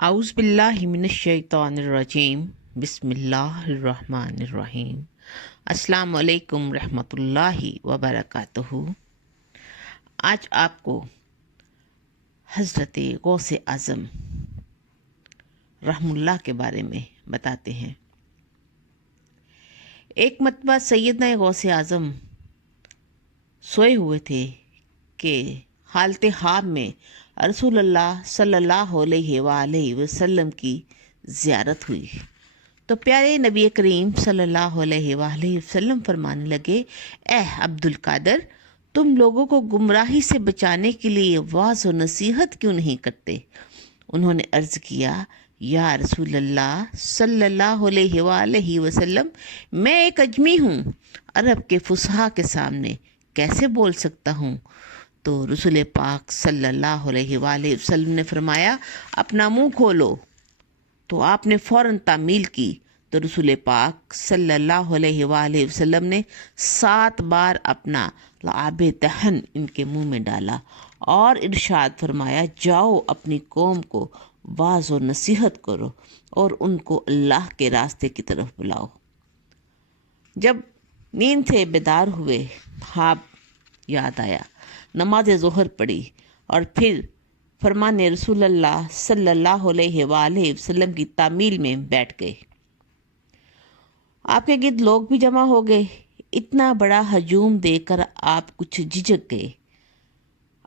اعوذ باللہ من الشیطان الرجیم بسم اللہ الرحمن الرحیم۔ السلام علیکم رحمۃ اللہ وبرکاتہ۔ آج آپ کو حضرت غوث اعظم رحم اللہ کے بارے میں بتاتے ہیں۔ ایک مرتبہ سیدنا غوث اعظم سوئے ہوئے تھے کہ حالت خواب میں رسول اللہ صلی اللہ علیہ وآلہ وسلم کی زیارت ہوئی تو پیارے نبی کریم صلی اللہ علیہ وآلہ وسلم فرمانے لگے، اے عبد القادر، تم لوگوں کو گمراہی سے بچانے کے لیے واعظ و نصیحت کیوں نہیں کرتے؟ انہوں نے عرض کیا، یا رسول اللہ صلی اللہ علیہ وآلہ وسلم، میں ایک اجمی ہوں، عرب کے فصحاء کے سامنے کیسے بول سکتا ہوں؟ تو رسول پاک صلی اللہ علیہ وآلہ وسلم نے فرمایا، اپنا منہ کھولو۔ تو آپ نے فوراً تعمیل کی تو رسول پاک صلی اللہ علیہ وآلہ وسلم نے 7 بار اپنا لعاب دہن ان کے منہ میں ڈالا اور ارشاد فرمایا، جاؤ اپنی قوم کو واعظ و نصیحت کرو اور ان کو اللہ کے راستے کی طرف بلاؤ۔ جب نیند سے بیدار ہوئے، خواب یاد آیا، نماز ظہر پڑھی اور پھر فرمان رسول اللہ صلی اللہ علیہ وآلہ وسلم کی تعمیل میں بیٹھ گئے۔ آپ کے گرد لوگ بھی جمع ہو گئے۔ اتنا بڑا ہجوم دیکھ کر آپ کچھ جھجک گئے۔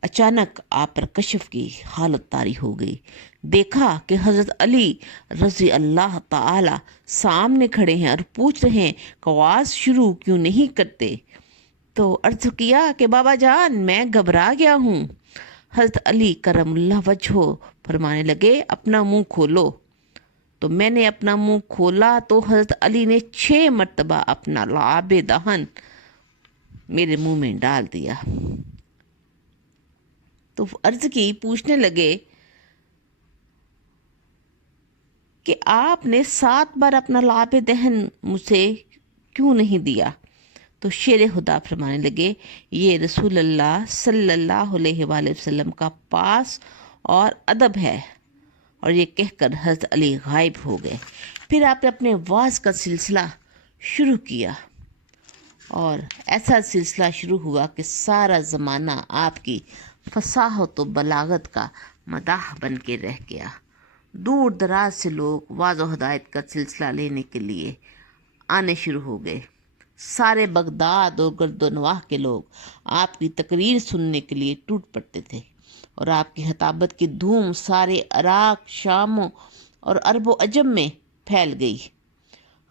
اچانک آپ پر کشف کی حالت طاری ہو گئی۔ دیکھا کہ حضرت علی رضی اللہ تعالی سامنے کھڑے ہیں اور پوچھ رہے ہیں کہ آواز شروع کیوں نہیں کرتے؟ تو عرض کیا کہ بابا جان، میں گھبرا گیا ہوں۔ حضرت علی کرم اللہ وجہہ فرمانے لگے، اپنا منہ کھولو۔ تو میں نے اپنا منہ کھولا تو حضرت علی نے 6 مرتبہ اپنا لعاب دہن میرے منہ میں ڈال دیا۔ تو عرض کی، پوچھنے لگے کہ آپ نے 7 بار اپنا لعاب دہن مجھے کیوں نہیں دیا؟ تو شیر خدا فرمانے لگے، یہ رسول اللہ صلی اللہ علیہ وآلہ وسلم کا پاس اور ادب ہے۔ اور یہ کہہ کر حضرت علی غائب ہو گئے۔ پھر آپ نے اپنے وعظ کا سلسلہ شروع کیا اور ایسا سلسلہ شروع ہوا کہ سارا زمانہ آپ کی فصاحت و بلاغت کا مداح بن کے رہ گیا۔ دور دراز سے لوگ وعظ و ہدایت کا سلسلہ لینے کے لیے آنے شروع ہو گئے۔ سارے بغداد اور گرد و نواح کے لوگ آپ کی تقریر سننے کے لیے ٹوٹ پڑتے تھے اور آپ کی خطابت کی دھوم سارے عراق، شام اور عرب و عجم میں پھیل گئی۔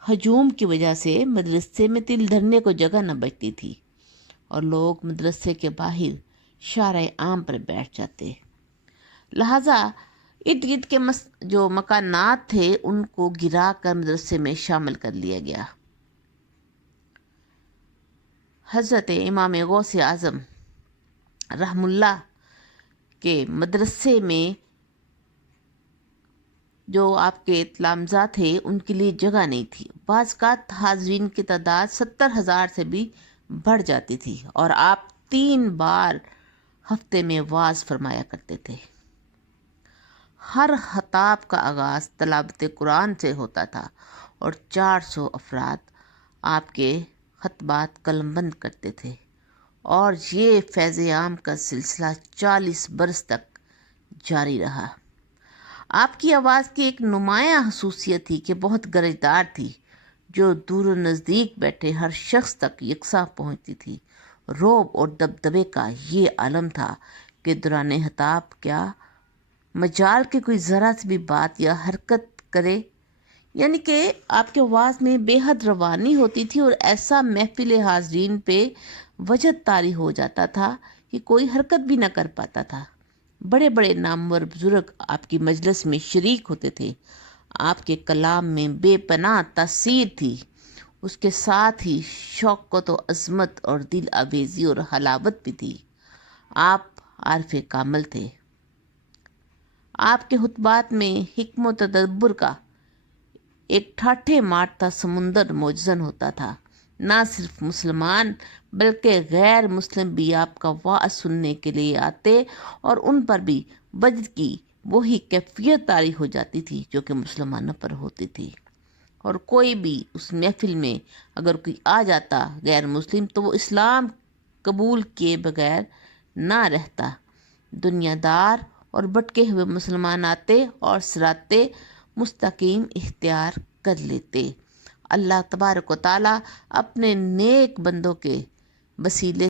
ہجوم کی وجہ سے مدرسے میں تل دھرنے کو جگہ نہ بچتی تھی اور لوگ مدرسے کے باہر شارع عام پر بیٹھ جاتے۔ لہٰذا ارد گرد کے جو مکانات تھے ان کو گرا کر مدرسے میں شامل کر لیا گیا۔ حضرت امام غوث اعظم رحم اللہ کے مدرسے میں جو آپ کے تلامذہ تھے ان کے لیے جگہ نہیں تھی۔ بعض اوقات حاضرین کی تعداد 70,000 سے بھی بڑھ جاتی تھی اور آپ 3 بار ہفتے میں وعظ فرمایا کرتے تھے۔ ہر خطاب کا آغاز تلاوت قرآن سے ہوتا تھا اور 400 افراد آپ کے خطبات قلم بند کرتے تھے اور یہ فیض عام کا سلسلہ 40 برس تک جاری رہا۔ آپ کی آواز کی ایک نمایاں خصوصیت تھی کہ بہت گرجدار تھی، جو دور و نزدیک بیٹھے ہر شخص تک یکساں پہنچتی تھی۔ رعب اور دبدبے کا یہ عالم تھا کہ دوران خطاب کیا مجال کے کوئی ذرا سی بھی بات یا حرکت کرے، یعنی کہ آپ کے آواز میں بے حد روانی ہوتی تھی اور ایسا محفل حاضرین پہ وجد طاری ہو جاتا تھا کہ کوئی حرکت بھی نہ کر پاتا تھا۔ بڑے بڑے نامور بزرگ آپ کی مجلس میں شریک ہوتے تھے۔ آپ کے کلام میں بے پناہ تاثیر تھی، اس کے ساتھ ہی شوقت و عظمت اور دل آویزی اور حلاوت بھی تھی۔ آپ عارف کامل تھے۔ آپ کے خطبات میں حکم و تدبر کا ایک ٹھاٹھے مارتا سمندر موجزن ہوتا تھا۔ نہ صرف مسلمان بلکہ غیر مسلم بھی آپ کا وعظ سننے کے لیے آتے اور ان پر بھی وجد کی وہی کیفیت طاری ہو جاتی تھی جو کہ مسلمانوں پر ہوتی تھی۔ اور کوئی بھی اس محفل میں اگر کوئی آ جاتا غیر مسلم تو وہ اسلام قبول کیے بغیر نہ رہتا۔ دنیا دار اور بھٹکے ہوئے مسلمان آتے اور صراط مستقیم اختیار کر لیتے۔ اللہ تبارک و تعالیٰ اپنے نیک بندوں کے وسیلے